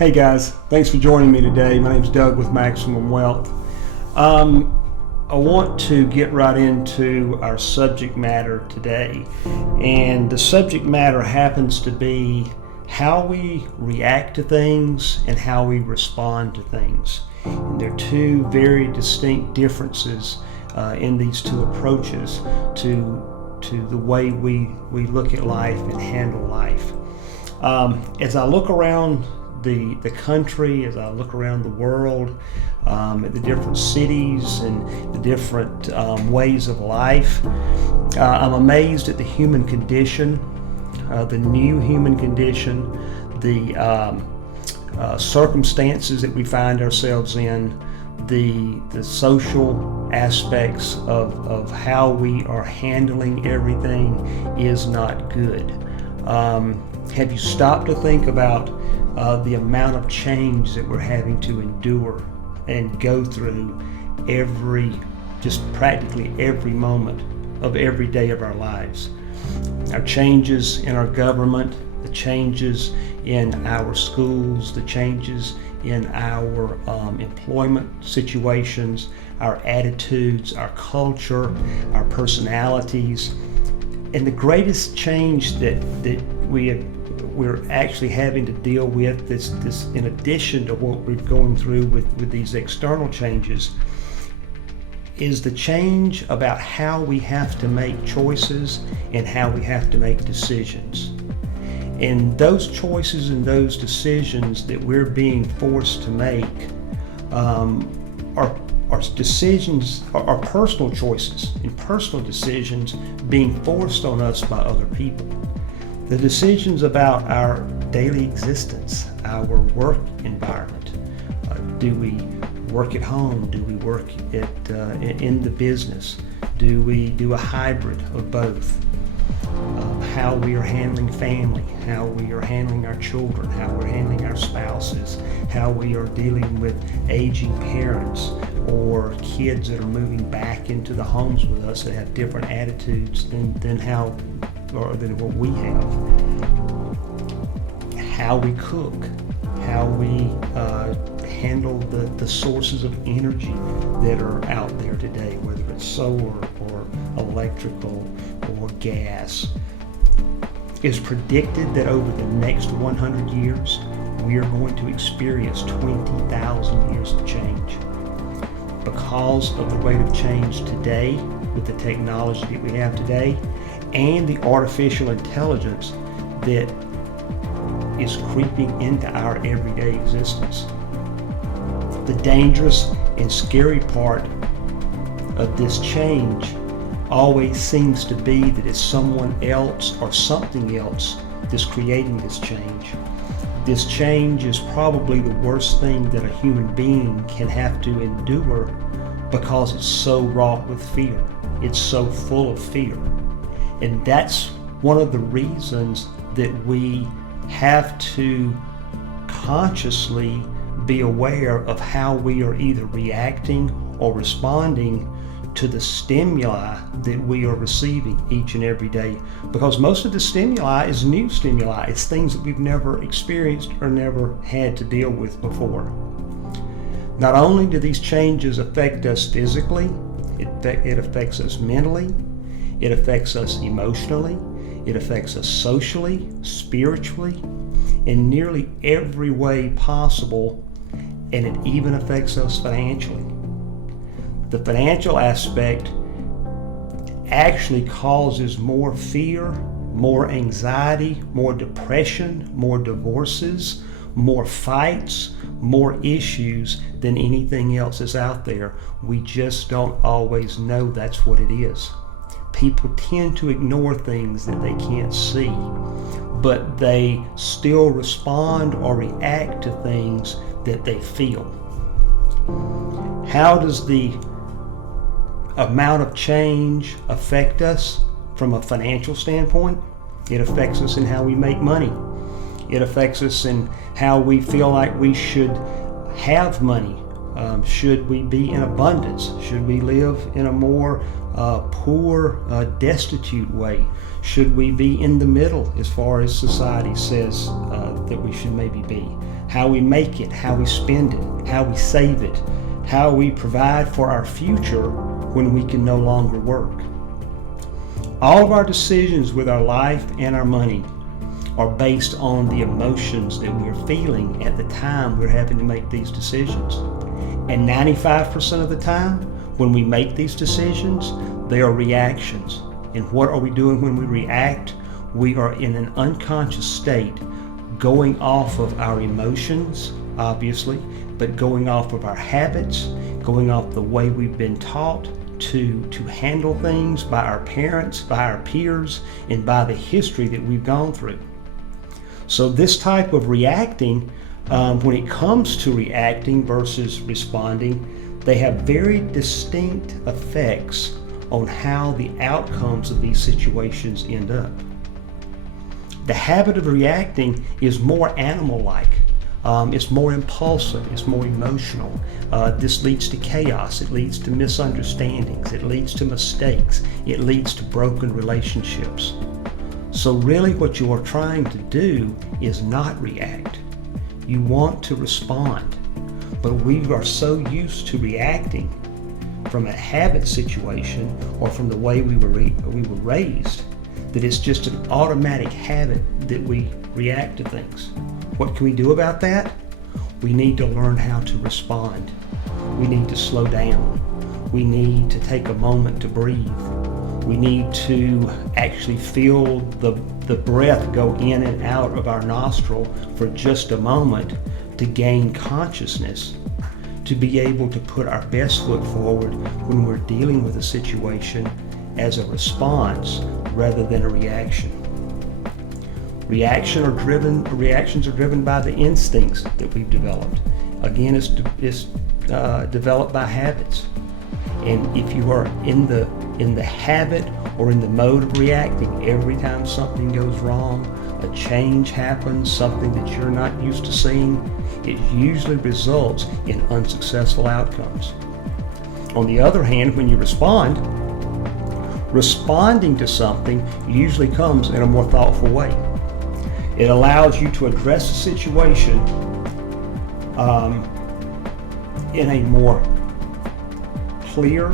Hey guys, thanks for joining me today. My name's Doug with Maximum Wealth. I want to get right into our subject matter today, and the subject matter happens to be how we react to things and how we respond to things. And there are two very distinct differences in these two approaches to the way we look at life and handle life. As I look around the country, as I look around the world, at the different cities and the different ways of life, I'm amazed at the human condition, the new human condition, the circumstances that we find ourselves in, the social aspects of how we are handling everything is not good. Have you stopped to think about the amount of change that we're having to endure and go through practically every moment of every day of our lives? Our changes in our government, the changes in our schools, the changes in our employment situations, our attitudes, our culture, our personalities. And the greatest change that we're actually having to deal with, this in addition to what we're going through with these external changes, is the change about how we have to make choices and how we have to make decisions. And those choices and those decisions that we're being forced to make are decisions, are personal choices and personal decisions being forced on us by other people. The decisions about our daily existence, our work environment. Do we work at home? Do we work in the business? Do we do a hybrid of both? How we are handling family, how we are handling our children, how we're handling our spouses, how we are dealing with aging parents or kids that are moving back into the homes with us that have different attitudes than what we have. How we cook, how we handle the sources of energy that are out there today, whether it's solar or electrical or gas. It's predicted that over the next 100 years, we are going to experience 20,000 years of change. Because of the rate of change today, with the technology that we have today, and the artificial intelligence that is creeping into our everyday existence. The dangerous and scary part of this change always seems to be that it's someone else or something else that's creating this change. This change is probably the worst thing that a human being can have to endure because it's so wrought with fear. It's so full of fear. And that's one of the reasons that we have to consciously be aware of how we are either reacting or responding to the stimuli that we are receiving each and every day. Because most of the stimuli is new stimuli. It's things that we've never experienced or never had to deal with before. Not only do these changes affect us physically, it affects us mentally, it affects us emotionally, it affects us socially, spiritually, in nearly every way possible, and it even affects us financially. The financial aspect actually causes more fear, more anxiety, more depression, more divorces, more fights, more issues than anything else that's out there. We just don't always know that's what it is. People tend to ignore things that they can't see, but they still respond or react to things that they feel. How does the amount of change affect us from a financial standpoint? It affects us in how we make money. It affects us in how we feel like we should have money. Should we be in abundance? Should we live in a more poor, destitute way? Should we be in the middle as far as society says that we should maybe be, how we make it, how we spend it, how we save it, how we provide for our future when we can no longer work. All of our decisions with our life and our money are based on the emotions that we're feeling at the time we're having to make these decisions. And 95% of the time, when we make these decisions, they are reactions. And what are we doing when we react? We are in an unconscious state, going off of our emotions, obviously, but going off of our habits, going off the way we've been taught to handle things by our parents, by our peers, and by the history that we've gone through. So this type of reacting, when it comes to reacting versus responding, they have very distinct effects on how the outcomes of these situations end up. The habit of reacting is more animal-like. It's more impulsive, it's more emotional. This leads to chaos, it leads to misunderstandings, it leads to mistakes, it leads to broken relationships. So really what you are trying to do is not react. You want to respond. But we are so used to reacting from a habit situation or from the way we were raised that it's just an automatic habit that we react to things. What can we do about that? We need to learn how to respond. We need to slow down. We need to take a moment to breathe. We need to actually feel the breath go in and out of our nostril for just a moment to gain consciousness, to be able to put our best foot forward when we're dealing with a situation as a response rather than a reaction. Reactions are driven by the instincts that we've developed. Again, it's developed by habits. And if you are in the habit or in the mode of reacting every time something goes wrong, a change happens, something that you're not used to seeing, it usually results in unsuccessful outcomes. On the other hand, when you responding to something usually comes in a more thoughtful way. It allows you to address a situation in a more clear,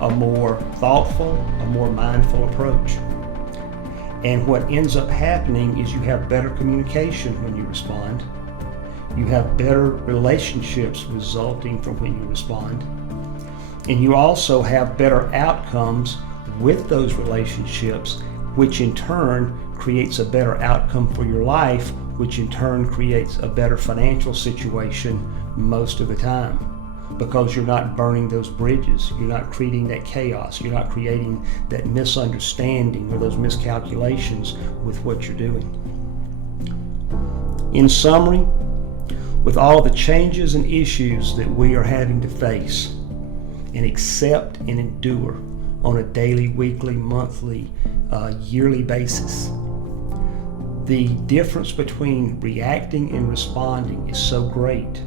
a more thoughtful, a more mindful approach. And what ends up happening is you have better communication when you respond. You have better relationships resulting from when you respond. And you also have better outcomes with those relationships, which in turn creates a better outcome for your life, which in turn creates a better financial situation most of the time, because you're not burning those bridges, you're not creating that chaos, you're not creating that misunderstanding or those miscalculations with what you're doing. In summary, with all the changes and issues that we are having to face and accept and endure on a daily, weekly, monthly, yearly basis, the difference between reacting and responding is so great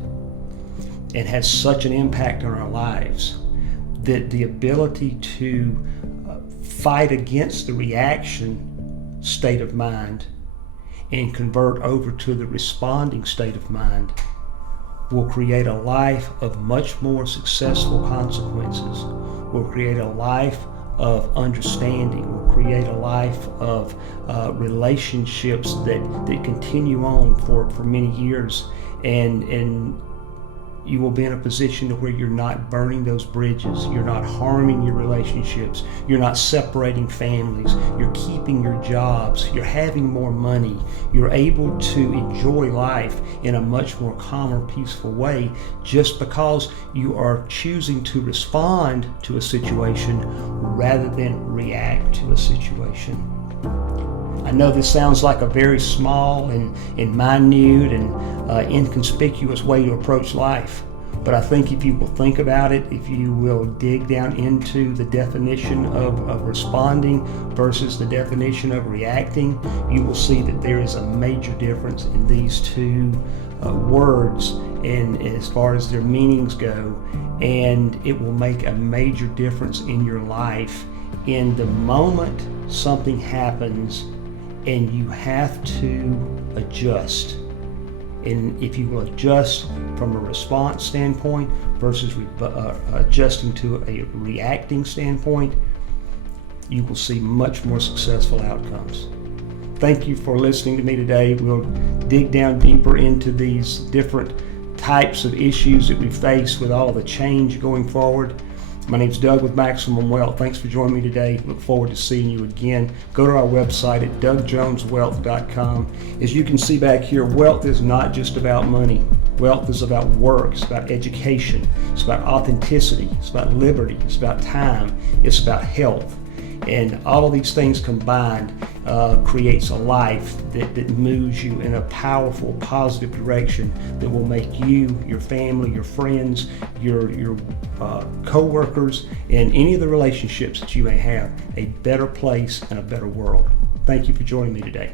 and has such an impact on our lives that the ability to fight against the reaction state of mind and convert over to the responding state of mind will create a life of much more successful consequences, will create a life of understanding, will create a life of relationships that continue on for many years, and you will be in a position to where you're not burning those bridges, you're not harming your relationships, you're not separating families, you're keeping your jobs, you're having more money, you're able to enjoy life in a much more calmer, peaceful way just because you are choosing to respond to a situation rather than react to a situation. I know this sounds like a very small and minute and inconspicuous way to approach life, but I think if you will think about it, if you will dig down into the definition of responding versus the definition of reacting, you will see that there is a major difference in these two words and as far as their meanings go, and it will make a major difference in your life in the moment something happens and you have to adjust. And if you will adjust from a response standpoint versus adjusting to a reacting standpoint, you will see much more successful outcomes. Thank you for listening to me today. We'll dig down deeper into these different types of issues that we face with all of the change going forward. My name's Doug with Maximum Wealth. Thanks for joining me today. Look forward to seeing you again. Go to our website at DougJonesWealth.com. As you can see back here, wealth is not just about money. Wealth is about work. It's about education. It's about authenticity. It's about liberty. It's about time. It's about health. And all of these things combined creates a life that moves you in a powerful, positive direction that will make you, your family, your friends, your co-workers, and any of the relationships that you may have a better place and a better world. Thank you for joining me today.